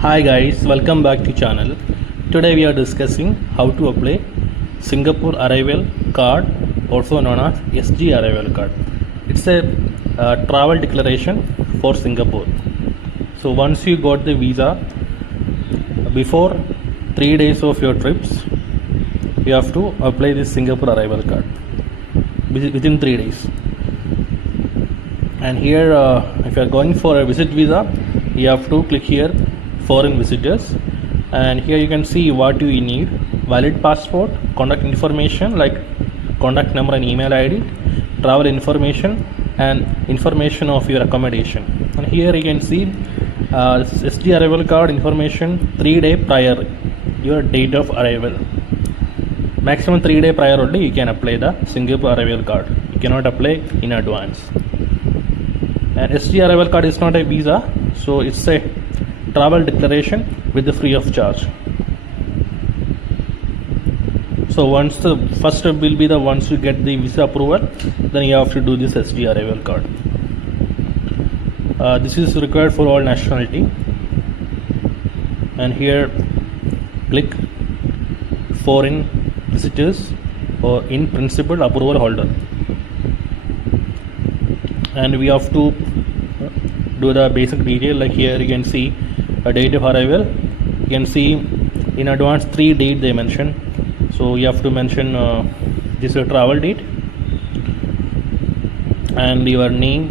Hi guys, welcome back to channel. Today we are discussing how to apply Singapore arrival card, also known as SG arrival card. It's a travel declaration for Singapore. So once you got the visa, before 3 days of your trips, you have to apply this Singapore arrival card within 3 days. And here if you are going for a visit visa, you have to click here foreign visitors, and here you can see what you need: valid passport, contact information like contact number and email ID, travel information, and information of your accommodation. And here you can see SG arrival card information 3 days prior your date of arrival. Maximum 3 days prior only you can apply the Singapore arrival card. You cannot apply in advance. And SG arrival card is not a visa, so it's a travel declaration with the free of charge. So once the first step will be the once you get the visa approval, then you have to do this SG arrival card. This is required for all nationality, and here click foreign visitors or in principle approval holder, and we have to do the basic detail. Like here you can see a date of arrival. You can see in advance 3 dates they mention, so you have to mention this is your travel date and your name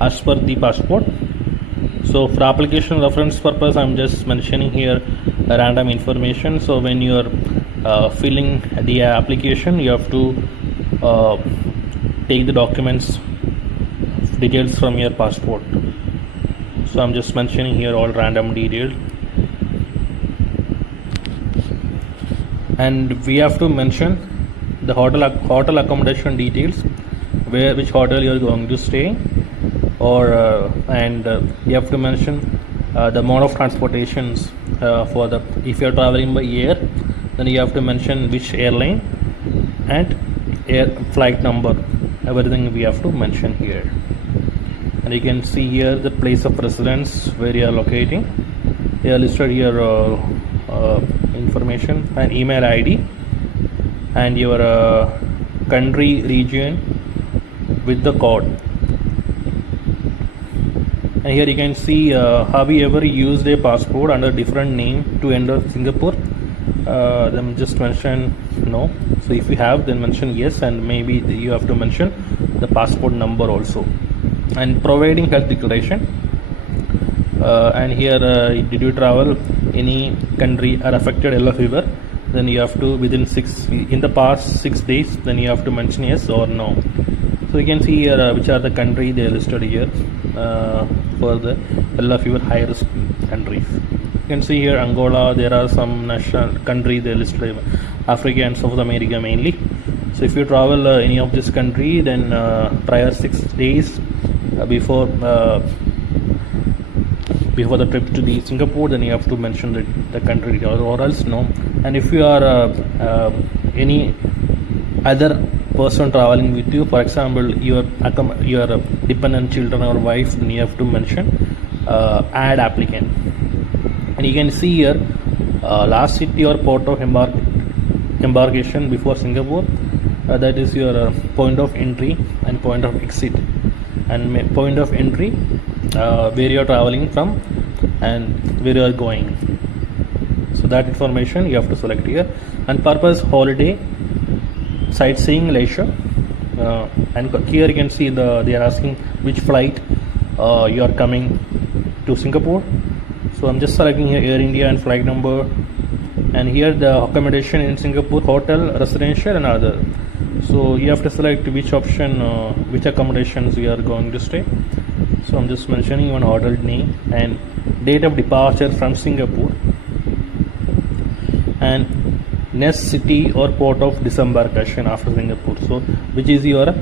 as per the passport. So for application reference purpose, I'm just mentioning here random information. So when you are filling the application, you have to take the documents details from your passport. So I'm just mentioning here all random details, and we have to mention the hotel accommodation details, which hotel you are going to stay, or and you have to mention the mode of transportations for the, if you are traveling by air, then you have to mention which airline and air flight number. Everything we have to mention here. And you can see here the place of residence where you are locating. They are listed here information and email ID and your country region with the code. And here you can see have you ever used a passport under different name to enter Singapore. Then just mention no. So if you have, then mention yes, and maybe you have to mention the passport number also. And providing health declaration, and here did you travel any country are affected yellow fever, then you have to within in the past 6 days, then you have to mention yes or no. So you can see here which are the country they listed here for the yellow fever high risk countries. You can see here Angola, there are some national country they listed, Africa and South America mainly. So if you travel any of this country, then prior 6 days before the trip to the Singapore, then you have to mention the country or else no. And if you are any other person traveling with you, for example your dependent children or wife, then you have to mention add applicant. And you can see here last city or port of embarkation before Singapore, that is your point of entry and point of exit, and point of entry where you are traveling from and where you are going. So that information you have to select here. And purpose holiday, sightseeing, leisure, and here you can see they are asking which flight you are coming to Singapore. So I'm just selecting here Air India and flight number, and here the accommodation in Singapore, hotel, residential and other. So you have to select which option, which accommodations you are going to stay. So I'm just mentioning one hotel name and date of departure from Singapore, and next city or port of disembarkation after Singapore, so which is your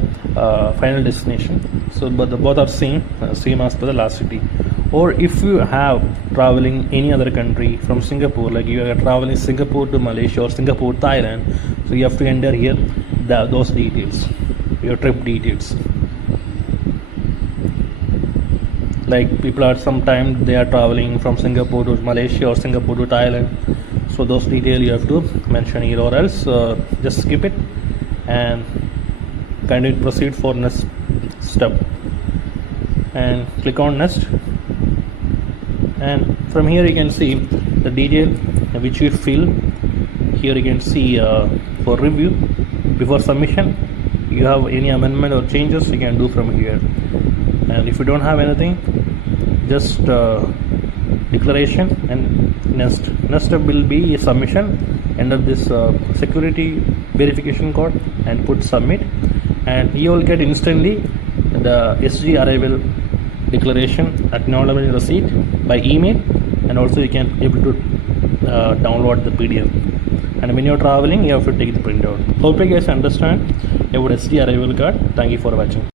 final destination. So but both are same as per the last city. Or if you have traveling any other country from Singapore, like you are traveling Singapore to Malaysia or Singapore Thailand, so you have to enter here those details, your trip details. like people are sometimes they are traveling from Singapore to Malaysia or Singapore to Thailand, so those details you have to mention here, or else just skip it and kind of proceed for next step and click on next. And from here you can see the detail which you fill. Here you can see for review before submission, you have any amendment or changes you can do from here. And if you don't have anything, just declaration, and next step will be submission. Enter this security verification code and put submit, and you will get instantly the SG arrival declaration acknowledgement receipt by email, and also you can able to download the PDF. And when you're traveling, you have to take the printout. Hope you guys understand about SG arrival card. Thank you for watching.